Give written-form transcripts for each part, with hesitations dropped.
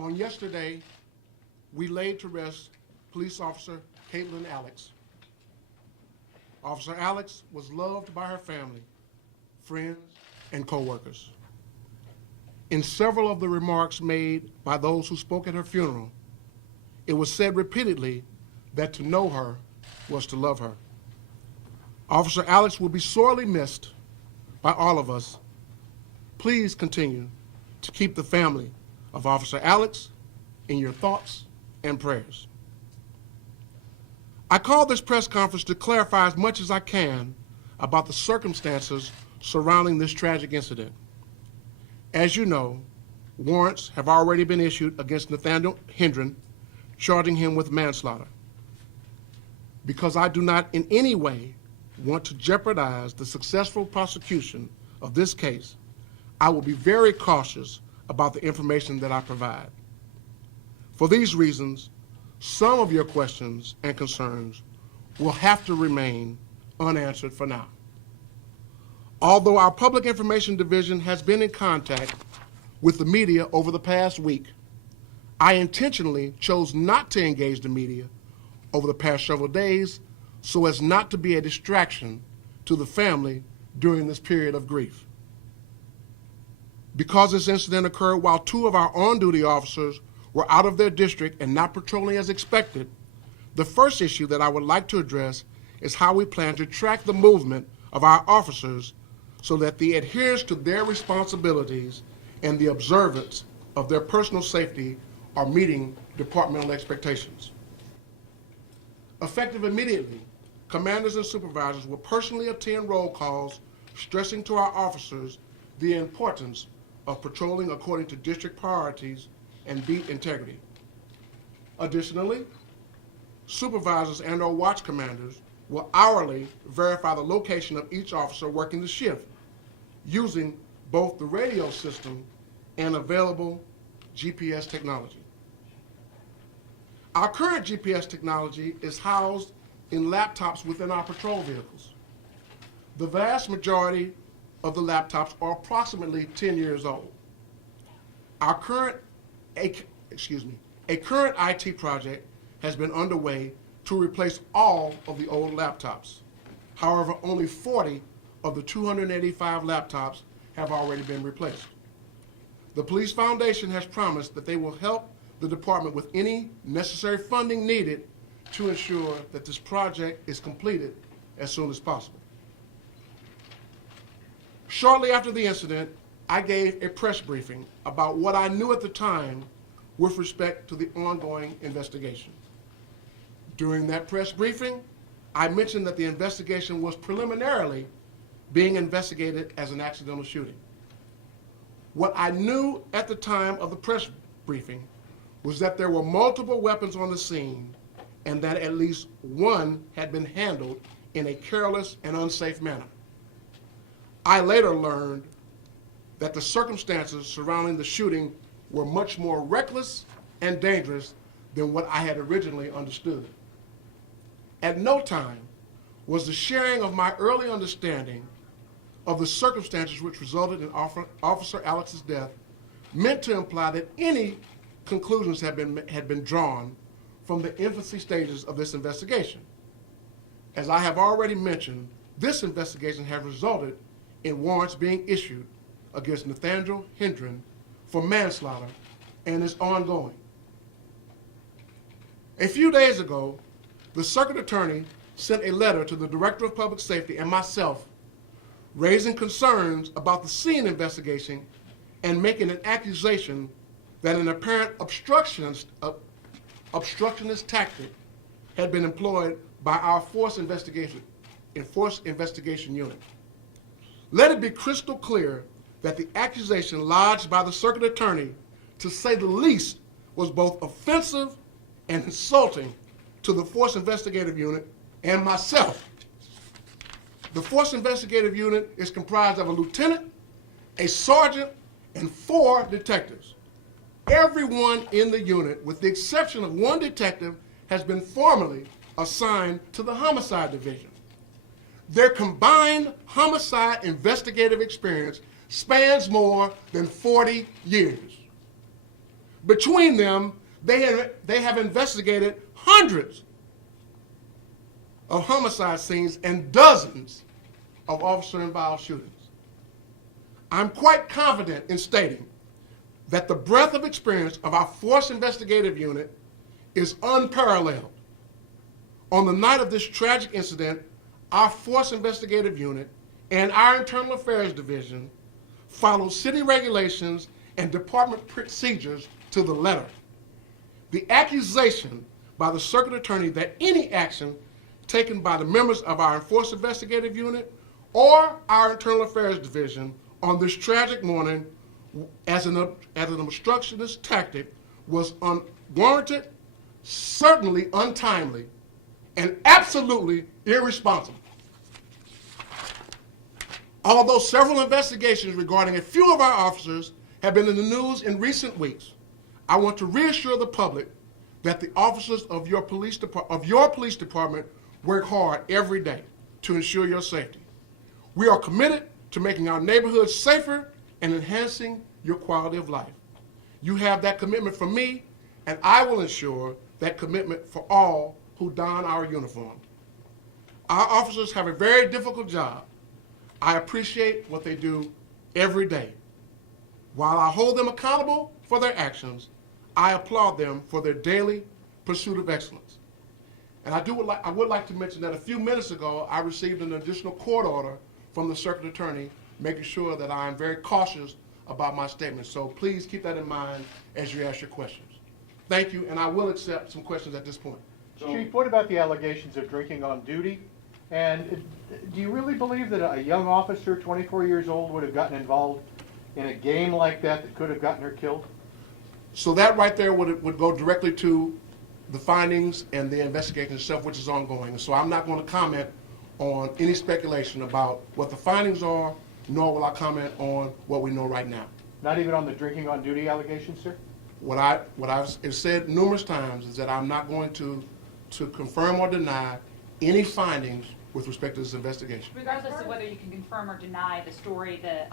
On yesterday, we laid to rest Police Officer Alix. Officer Alix was loved by her family, friends, and co-workers. In several of the remarks made by those who spoke at her funeral, it was said repeatedly that to know her was to love her. Officer Alix will be sorely missed by all of us. Please continue to keep the family of Officer Alix in your thoughts and prayers. I called this press conference to clarify as much as I can about the circumstances surrounding this tragic incident. As you know, warrants have already been issued against Nathaniel Hendren, charging him with manslaughter. Because I do not in any way want to jeopardize the successful prosecution of this case, I will be very cautious about the information that I provide. For these reasons, some of your questions and concerns will have to remain unanswered for now. Although our Public Information Division has been in contact with the media over the past week, I intentionally chose not to engage the media over the past several days so as not to be a distraction to the family during this period of grief. Because this incident occurred while two of our on-duty officers were out of their district and not patrolling as expected, the first issue that I would like to address is how we plan to track the movement of our officers so that the adherence to their responsibilities and the observance of their personal safety are meeting departmental expectations. Effective immediately, commanders and supervisors will personally attend roll calls, stressing to our officers the importance of patrolling according to district priorities and beat integrity. Additionally, supervisors and/or watch commanders will hourly verify the location of each officer working the shift using both the radio system and available GPS technology. Our current GPS technology is housed in laptops within our patrol vehicles. The vast majority of the laptops are approximately 10 years old. A current IT project has been underway to replace all of the old laptops. However, only 40 of the 285 laptops have already been replaced. The Police Foundation has promised that they will help the department with any necessary funding needed to ensure that this project is completed as soon as possible. Shortly after the incident, I gave a press briefing about what I knew at the time with respect to the ongoing investigation. During that press briefing, I mentioned that the investigation was preliminarily being investigated as an accidental shooting. What I knew at the time of the press briefing was that there were multiple weapons on the scene and that at least one had been handled in a careless and unsafe manner. I later learned that the circumstances surrounding the shooting were much more reckless and dangerous than what I had originally understood. At no time was the sharing of my early understanding of the circumstances which resulted in Officer Alix's death meant to imply that any conclusions had been drawn from the infancy stages of this investigation. As I have already mentioned, this investigation has resulted in warrants being issued against Nathaniel Hendren for manslaughter and is ongoing. A few days ago, the circuit attorney sent a letter to the Director of Public Safety and myself raising concerns about the scene investigation and making an accusation that an apparent obstructionist tactic had been employed by our Force Investigation Unit. Let it be crystal clear that the accusation lodged by the circuit attorney, to say the least, was both offensive and insulting to the Force Investigative Unit and myself. The Force Investigative Unit is comprised of a lieutenant, a sergeant, and 4 detectives. Everyone in the unit, with the exception of 1 detective, has been formally assigned to the Homicide Division. Their combined homicide investigative experience spans more than 40 years. Between them, they have investigated hundreds of homicide scenes and dozens of officer-involved shootings. I'm quite confident in stating that the breadth of experience of our Force Investigative Unit is unparalleled. On the night of this tragic incident, our Force Investigative Unit and our Internal Affairs Division followed city regulations and department procedures to the letter. The accusation by the Circuit Attorney that any action taken by the members of our Force Investigative Unit or our Internal Affairs Division on this tragic morning as an obstructionist tactic was unwarranted, certainly untimely, and absolutely irresponsible. Although several investigations regarding a few of our officers have been in the news in recent weeks, I want to reassure the public that the officers of your police department work hard every day to ensure your safety. We are committed to making our neighborhoods safer and enhancing your quality of life. You have that commitment from me, and I will ensure that commitment for all who don our uniform. Our officers have a very difficult job. I appreciate what they do every day. While I hold them accountable for their actions, I applaud them for their daily pursuit of excellence. And I would like to mention that a few minutes ago, I received an additional court order from the Circuit Attorney, making sure that I am very cautious about my statements. So please keep that in mind as you ask your questions. Thank you, and I will accept some questions at this point. Chief, what about the allegations of drinking on duty? And do you really believe that a young officer, 24 years old, would have gotten involved in a game like that could have gotten her killed? So that right there would go directly to the findings and the investigation itself, which is ongoing. So I'm not going to comment on any speculation about what the findings are, nor will I comment on what we know right now. Not even on the drinking on duty allegations, sir? What I've said numerous times is that I'm not going to confirm or deny any findings with respect to this investigation. Regardless of whether you can confirm or deny the story, the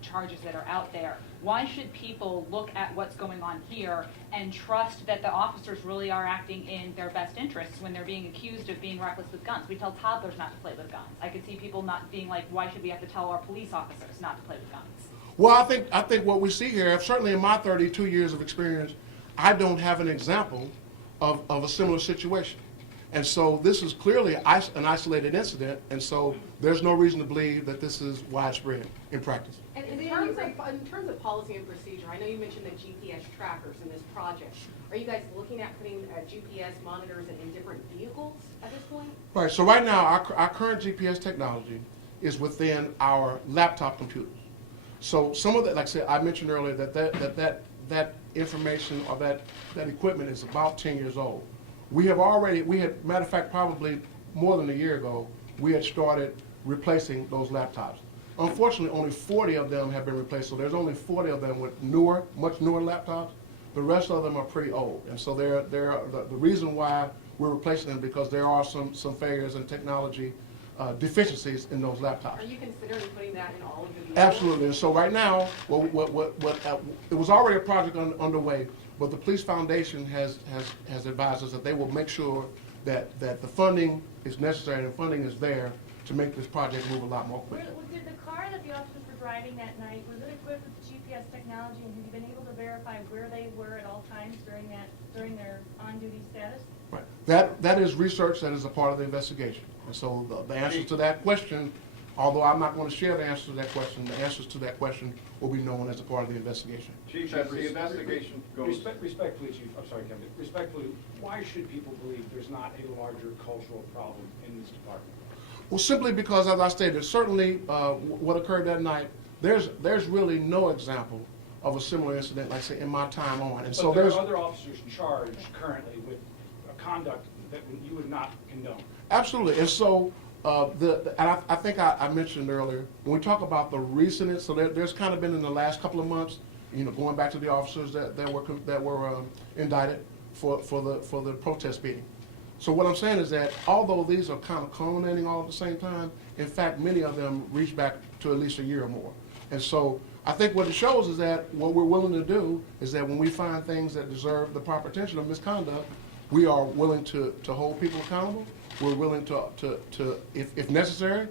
charges that are out there, why should people look at what's going on here and trust that the officers really are acting in their best interests when they're being accused of being reckless with guns? We tell toddlers not to play with guns. I could see people not being like, why should we have to tell our police officers not to play with guns? Well, I think what we see here, certainly in my 32 years of experience, I don't have an example of a similar situation. And so this is clearly an isolated incident, and so there's no reason to believe that this is widespread in practice. And in terms of policy and procedure, I know you mentioned the GPS trackers in this project. Are you guys looking at putting GPS monitors in different vehicles at this point? Right, so right now our current GPS technology is within our laptop computers. So some of that, like I said, I mentioned earlier that information or that equipment is about 10 years old. Matter of fact, probably more than a year ago, we had started replacing those laptops. Unfortunately, only 40 of them have been replaced, so there's only 40 of them with much newer laptops. The rest of them are pretty old, and so the reason why we're replacing them because there are some failures in technology deficiencies in those laptops. Are you considering putting that in all of your vehicles? Absolutely, and so right now, it was already a project underway, but the Police Foundation has advised us that they will make sure that the funding is necessary and funding is there to make this project move a lot more quickly. Did the car that the officers were driving that night, was it equipped with GPS technology, and have you been able to verify where they were at all times during their on-duty status? Right. That is research that is a part of the investigation. And so the answers to that question, although I'm not going to share the answers to that question, the answers to that question will be known as a part of the investigation. Chief, as the investigation goes... Respectfully, Chief, I'm sorry, Kevin. Respectfully, why should people believe there's not a larger cultural problem in this department? Well, simply because, as I stated, certainly what occurred that night, there's really no example of a similar incident, like say, in my time on. And but so there there's are other officers charged currently with a conduct that you would not condone. Absolutely, and so I think I mentioned earlier when we talk about the recent, so there's kind of been in the last couple of months, going back to the officers that were indicted for the protest beating. So what I'm saying is that although these are kind of culminating all at the same time, in fact, many of them reach back to at least a year or more. And so I think what it shows is that what we're willing to do is that when we find things that deserve the proper attention of misconduct, we are willing to hold people accountable. We're willing to if necessary,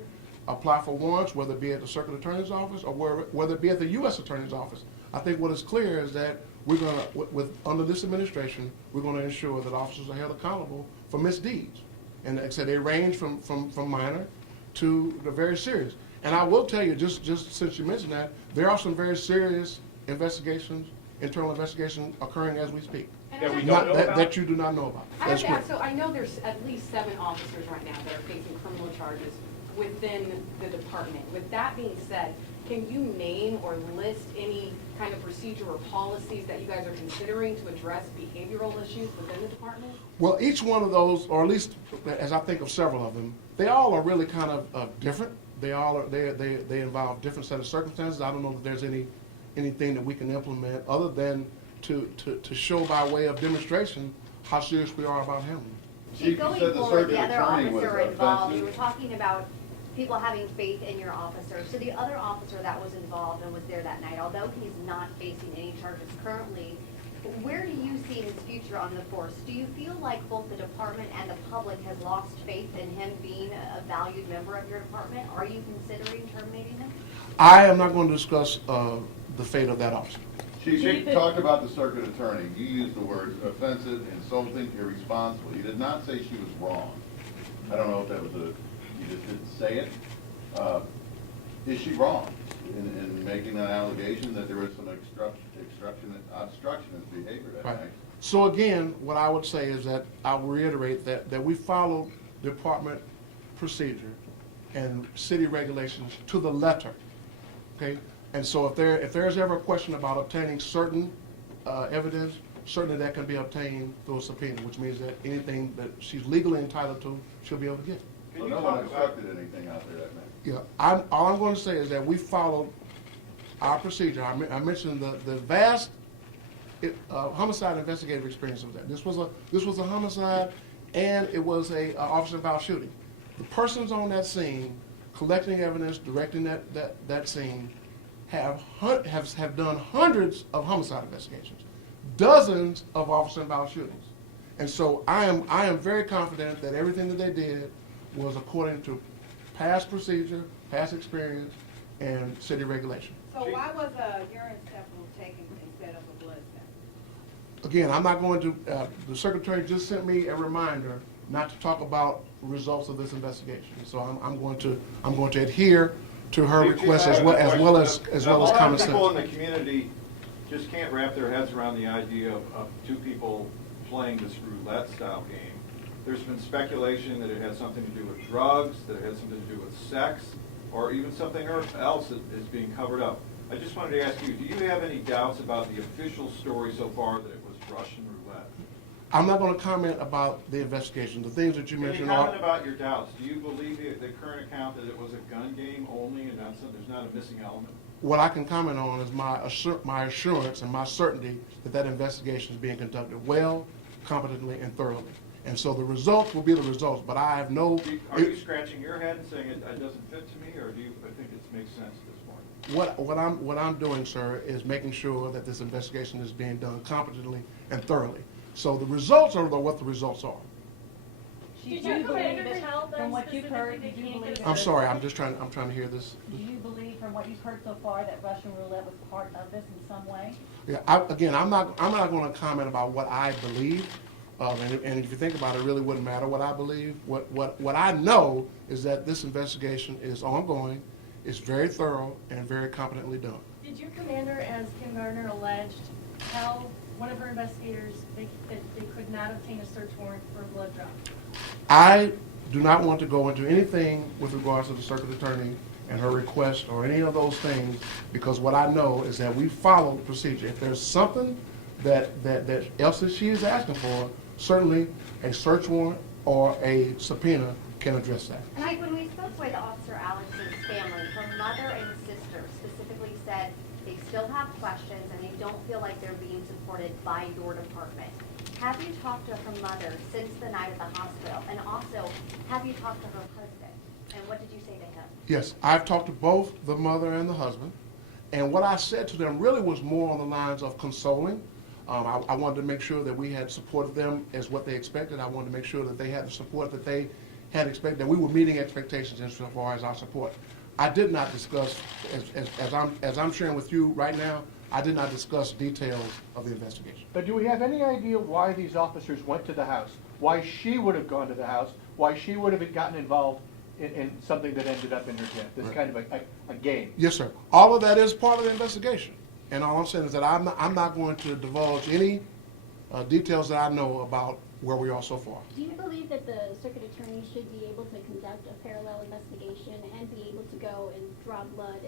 apply for warrants, whether it be at the circuit attorney's office or whether it be at the U.S. attorney's office. I think what is clear is that we're going to, under this administration, we're going to ensure that officers are held accountable for misdeeds. And like I said, they range from minor to the very serious. And I will tell you, just since you mentioned that, there are some very serious investigations, internal investigations occurring as we speak. And That we I- don't know That about? you do not know about. I have That's to correct. ask, so I know there's at least 7 officers right now that are facing criminal charges within the department. With that being said, can you name or list any kind of procedure or policies that you guys are considering to address behavioral issues within the department? Well, each one of those, or at least as I think of several of them, they all are really kind of different. They all are, they involve different set of circumstances. I don't know if there's anything that we can implement other than to show by way of demonstration how serious we are about handling it. Chief, you Going said the forward, circuit the other attorney was officer involved, you were offensive. talking about people having faith in your officer. So the other officer that was involved and was there that night, although he's not facing any charges currently, where do you see his future on the force? Do you feel like both the department and the public has lost faith in him being a valued member of your department? Are you considering terminating him? I am not going to discuss the fate of that officer. Chief, you talked about the circuit attorney. You used the words offensive, insulting, irresponsible. You did not say she was wrong. I don't know if that was you just didn't say it. Is she wrong in making an allegation that there was some obstructionist behavior that Right. night? So again, what I would say is that I'll reiterate that we follow department procedure and city regulations to the letter, okay? And so if there's ever a question about obtaining certain evidence, certainly that can be obtained through a subpoena, which means that anything that she's legally entitled to, she'll be able to get. So no one obstructed anything out there that night? Yeah, all I'm going to say is that we followed our procedure. I mentioned the vast homicide investigative experience of that. This was a homicide, and it was a officer-involved shooting. The persons on that scene, collecting evidence, directing that scene, have done hundreds of homicide investigations, dozens of officer-involved shootings, and so I am very confident that everything that they did was according to past procedure, past experience, and city regulation. So why was a urine sample taken instead of a blood sample? Again, I'm not going to, the secretary just sent me a reminder not to talk about results of this investigation. So I'm going to adhere to her Chief, request I as have well a as question. well as common sense. A lot of people in the community just can't wrap their heads around the idea of 2 people playing this roulette-style game. There's been speculation that it had something to do with drugs, that it had something to do with sex, or even something else that is being covered up. I just wanted to ask you, do you have any doubts about the official story so far that it was Russian roulette? I'm not going to comment about the investigation. The things that you Can you mentioned comment are, about your doubts? Do you believe the current account that it was a gun game only and there's not a missing element? what I can comment on is my assurance and my certainty that investigation is being conducted well, competently, and thoroughly. And so the results will be the results, but I have no... Are you scratching your head and saying it doesn't fit to me, or do you think it makes sense at this point? What I'm doing, sir, is making sure that this investigation is being done competently and thoroughly. So the results are what the results are. Did your commander tell them From what you've heard, specifically did they you can't believe- get a I'm search sorry, warrant? I'm trying to hear this. Do you believe from what you've heard so far that Russian roulette was part of this in some way? Yeah, again, I'm not going to comment about what I believe, and if you think about it, it really wouldn't matter what I believe. What I know is that this investigation is ongoing, it's very thorough, and very competently done. Did your commander, as Kim Gardner alleged, tell one of her investigators that they could not obtain a search warrant for a blood draw? I do not want to go into anything with regards to the circuit attorney and her request or any of those things, because what I know is that we follow the procedure. If there's something that else that she is asking for, certainly a search warrant or a subpoena can address that. And when we spoke with Officer Alix's family, her mother and sister specifically said they still have questions and they don't feel like they're being supported by your department. Have you talked to her mother since the night at the hospital? And also, have you talked to her husband? And what did you say to him? Yes, I've talked to both the mother and the husband, And what I said to them really was more on the lines of consoling. I wanted to make sure that we had supported them as what they expected. I wanted to make sure that they had the support that they had expected, that we were meeting expectations insofar as our support. I did not discuss, as I'm sharing with you right now, I did not discuss details of the investigation. But do we have any idea why these officers went to the house? Why she would have gone to the house? Why she would have gotten involved in something that ended up in her death? This kind of a game. Yes, sir. All of that is part of the investigation. And all I'm saying is that I'm not going to divulge any details that I know about where we are so far. Do you believe that the circuit attorney should be able to conduct a parallel investigation and be able to go and draw blood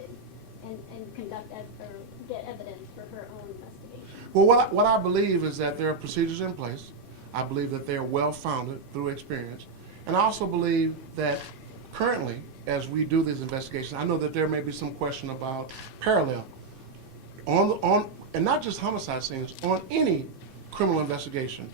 and conduct or get evidence for her own investigation? Well, what I believe is that there are procedures in place. I believe that they are well-founded through experience. And I also believe that currently, as we do these investigations, I know that there may be some question about parallel and not just homicide scenes, on any criminal investigation.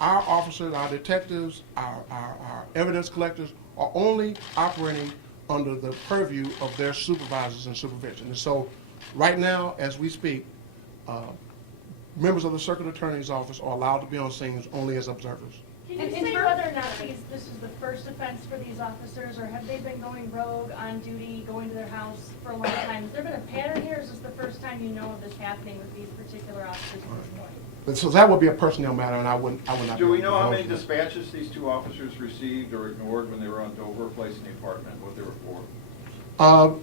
Our officers, our detectives, our evidence collectors are only operating under the purview of their supervisors and supervision. And so right now, as we speak, members of the circuit attorney's office are allowed to be on scenes only as observers. Can you And say for- whether or not this is the first offense for these officers, or have they been going rogue on duty, going to their house for a long time? Has there been a pattern here, or is this the first time you know of this happening with these particular officers at this point? But so that would be a personnel matter, and I would not. Do be we able to know how many divulge that. dispatches these two officers received or ignored when they were on Dover, placing the apartment, what they were for?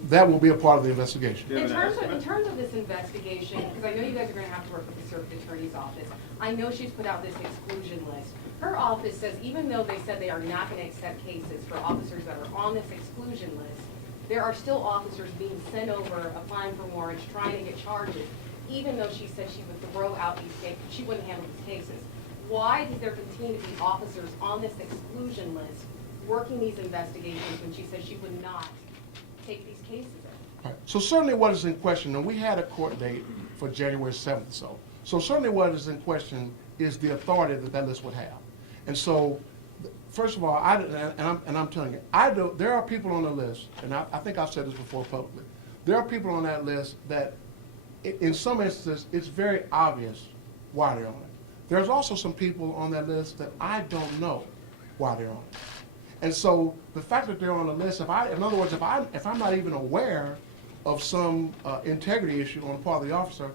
That will be a part of the investigation. Do you have In an terms estimate? of this investigation, because I know you guys are gonna have to work with the circuit attorney's office, I know she's put out this exclusion list. Her office says even though they said they are not gonna accept cases for officers that are on this exclusion list, there are still officers being sent over, applying for warrants, trying to get charges, even though she said she would throw out these cases, she wouldn't handle these cases. Why does there continue to be officers on this exclusion list working these investigations when she says she would not take these cases in? Right. So certainly what is in question, and we had a court date for January 7th, so certainly what is in question is the authority that that list would have. And so, first of all, I'm telling you, there are people on the list, and I think I've said this before publicly, there are people on that list that, in some instances, it's very obvious why they're on it. There's also some people on that list that I don't know why they're on it. And so the fact that they're on the list, in other words, if I'm not even aware of some integrity issue on the part of the officer,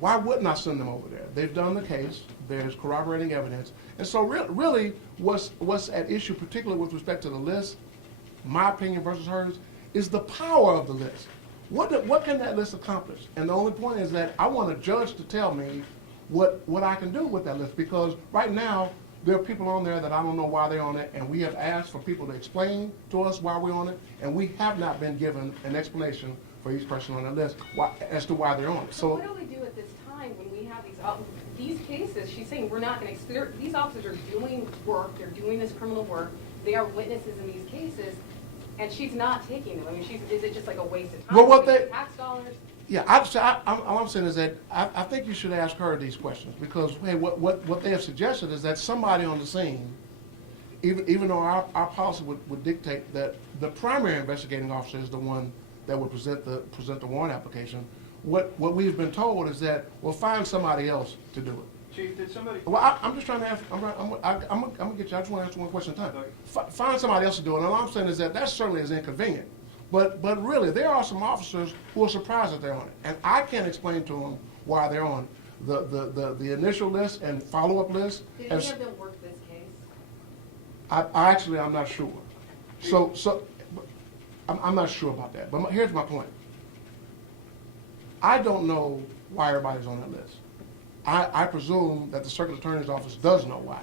why wouldn't I send them over there? They've done the case, there's corroborating evidence. And so really what's at issue, particularly with respect to the list, my opinion versus hers, is the power of the list. What can that list accomplish? And the only point is that I want a judge to tell me what I can do with that list, because right now there are people on there that I don't know why they're on it, and we have asked for people to explain to us why we're on it, and we have not been given an explanation for each person on that list as to why they're on it. So what do we do at this time when we have these cases? She's saying we're not going to, these officers are doing work, they're doing this criminal work, they are witnesses in these cases, and she's not taking them. I mean, is it just like a waste of time? Well, what they- Tax dollars? Yeah, all I'm saying is that I think you should ask her these questions, because hey, what they have suggested is that somebody on the scene, even though our policy would dictate that the primary investigating officer is the one that would present the warrant application, what we've been told is that we'll find somebody else to do it. Chief, did somebody? Well, I'm just trying to ask. I'm gonna get you. I just want to answer one question at a time. Find somebody else to do it. And all I'm saying is that certainly is inconvenient. But really, there are some officers who are surprised that they're on it, and I can't explain to them why they're on the initial list and follow-up list. Did any of them work this case? I'm not sure. So I'm not sure about that. But here's my point. I don't know why everybody's on that list. I presume that the circuit attorney's office does know why.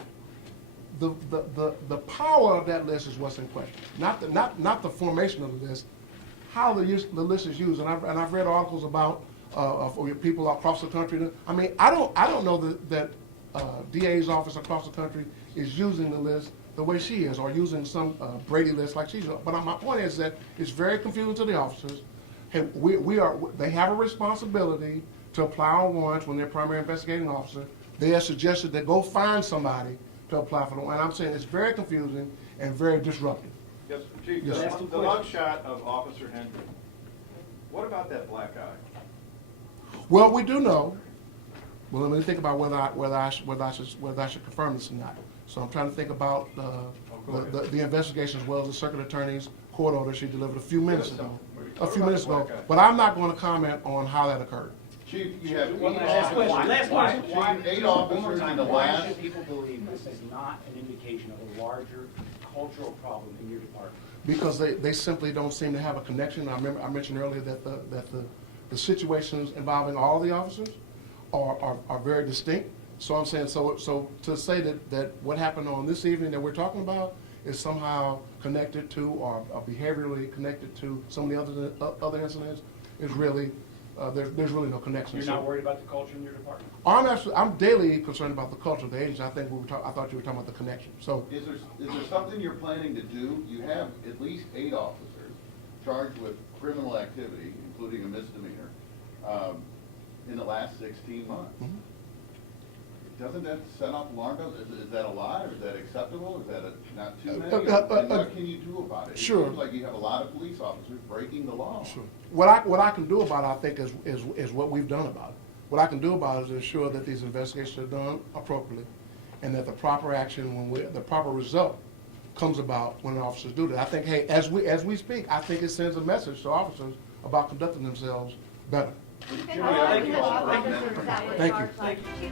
The power of that list is what's in question, not the formation of the list, how the list is used. And I've read articles about for people across the country. I mean, I don't know that DA's office across the country is using the list the way she is, or using some Brady list like she's. But my point is that it's very confusing to the officers. Hey, they have a responsibility to apply on warrants when they're primary investigating officer. They have suggested they go find somebody to apply for the warrant. And I'm saying it's very confusing and very disruptive. Yes, Chief, Yes, the mug shot of Officer Hendry, what about that black eye? Well, we do know, well, let me think about whether I should confirm this or not. So I'm trying to think about the investigation as well as the circuit attorney's court order she delivered a few minutes ago. But I'm not going to comment on how that occurred. Chief, you have One eight last question. officers. Last question. Chief, Why- eight one more officers time. in the Why last. should people believe this is not an indication of a larger cultural problem in your department? Because they simply don't seem to have a connection. I mentioned earlier that the situations involving all the officers are very distinct. So I'm saying, so to say that what happened on this evening that we're talking about is somehow connected to or behaviorally connected to some of the other incidents is really, there's really no connection. You're not worried about the culture in your department? I'm daily concerned about the culture of the agency. I thought you were talking about the connection. So Is there something you're planning to do? You have at least 8 officers charged with criminal activity, including a misdemeanor, in the last 16 months. Mhm. Doesn't that set off alarm bells? Is that a lot, or is that acceptable? Is that not too many? And what can you do about it? Sure. It seems like you have a lot of police officers breaking the law. Sure. What I can do about it, I think, is what we've done about it. What I can do about it is ensure that these investigations are done appropriately, and that the proper action, the proper result, comes about when officers do that. I think, hey, as we speak, I think it sends a message to officers about conducting themselves better. Even Jimmy, I all think the you all- officers that were Thank you. charged last year.